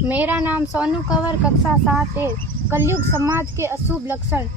मेरा नाम सोनू कंवर, कक्षा 7 है। कलयुग समाज के अशुभ लक्षण।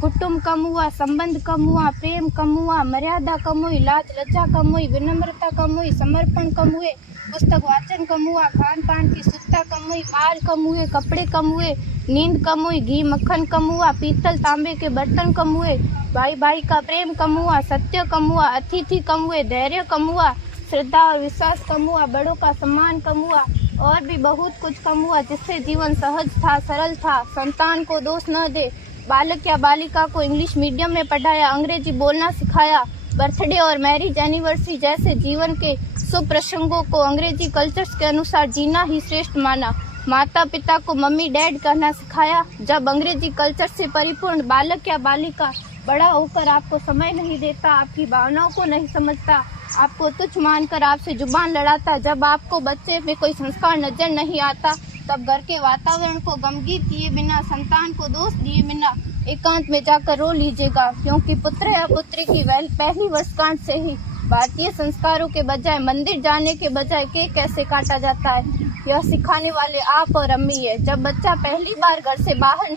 कुटुंब कम हुआ, संबंध कम हुआ, प्रेम कम हुआ, मर्यादा कम हुई, लाज लज्जा कम हुई, विनम्रता कम हुई, समर्पण कम हुए, पुस्तक वाचन कम हुआ, खान पान की शुद्धता कम हुई, बाल कम हुए, कपड़े कम हुए, नींद कम हुई, घी मक्खन कम हुआ, पीतल तांबे के बर्तन कम हुए, भाई भाई का प्रेम कम हुआ, सत्य कम हुआ, अतिथि कम हुए, धैर्य कम हुआ, श्रद्धा और विश्वास कम हुआ, बड़ों का सम्मान कम हुआ और भी बहुत कुछ कम हुआ जिससे जीवन सहज था, सरल था। संतान को दोष न दे। बालक या बालिका को इंग्लिश मीडियम में पढ़ाया, अंग्रेजी बोलना सिखाया, बर्थडे और मैरिज एनिवर्सरी जैसे जीवन के शुभ प्रसंगों को अंग्रेजी कल्चर्स के अनुसार जीना ही श्रेष्ठ माना। माता पिता को मम्मी डैड कहना सिखाया। जब अंग्रेजी कल्चर से परिपूर्ण बालक या बालिका बड़ा होकर आपको समय नहीं देता, आपकी भावनाओं को नहीं समझता, आपको तुच्छ मानकर आपसे जुबान लड़ाता, जब आपको बच्चे में कोई संस्कार नजर नहीं आता, तब घर के वातावरण को गमगीन किए बिना, संतान को दोष दिए बिना एकांत में जाकर रो लीजिएगा, क्योंकि पुत्र या पुत्री की पहली वर्षगांठ से ही भारतीय संस्कारों के बजाय, मंदिर जाने के बजाय केक कैसे काटा जाता है, यह सिखाने वाले आप और अम्मी है। जब बच्चा पहली बार घर से बाहर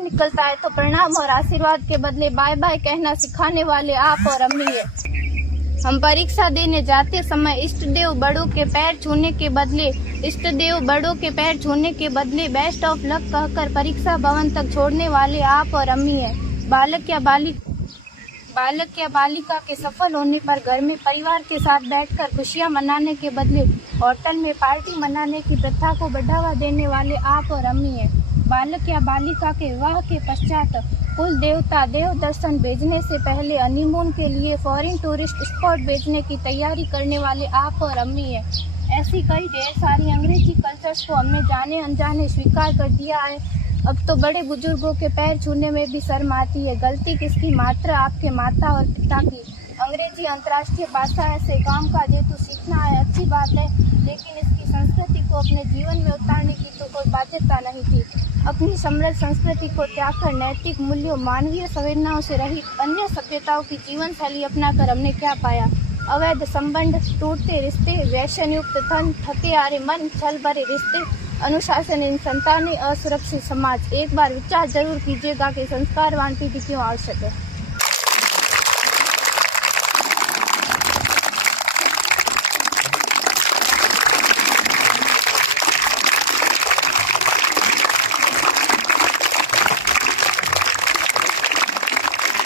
निकलता है तो प्रणाम और आशीर्वाद के बदले बाय बाय कहना सिखाने वाले आप और अम्मी है। हम परीक्षा देने जाते समय इष्ट देव बड़ों के पैर छूने के बदले बेस्ट ऑफ लक कहकर परीक्षा भवन तक छोड़ने वाले आप और अम्मी है। बालक या बालिका के सफल होने पर घर में परिवार के साथ बैठकर खुशियां मनाने के बदले होटल में पार्टी मनाने की प्रथा को बढ़ावा देने वाले आप और अम्मी है। बालक या बालिका के विवाह के पश्चात कुल देवता देव दर्शन भेजने से पहले हनीमून के लिए फॉरेन टूरिस्ट स्पॉट भेजने की तैयारी करने वाले आप और अम्मी है। ऐसी कई ढेर सारी अंग्रेजी कल्चर्स को हमने जाने अनजाने स्वीकार कर दिया है। अब तो बड़े बुजुर्गों के पैर छूने में भी शर्म आती है। गलती किसकी? मात्र आपके माता और पिता की। अंग्रेजी अंतर्राष्ट्रीय भाषा है से काम का जेतु सीखना है, अच्छी बात है, लेकिन इसकी संस्कृति को अपने जीवन में उतारने की तो कोई बाध्यता नहीं थी। अपनी समृद्ध संस्कृति को त्याग कर नैतिक मूल्यों, मानवीय संवेदनाओं से रहित अन्य सभ्यताओं की जीवन शैली अपनाकर हमने क्या पाया? अवैध संबंध, टूटते रिश्ते, व्यसन युक्त धन, थके हारे मन, छल भरे रिश्ते, अनुशासनहीन संतानें, असुरक्षित समाज। एक बार विचार जरूर कीजिएगा कि संस्कारवान पीढ़ी क्यों आवश्यक है।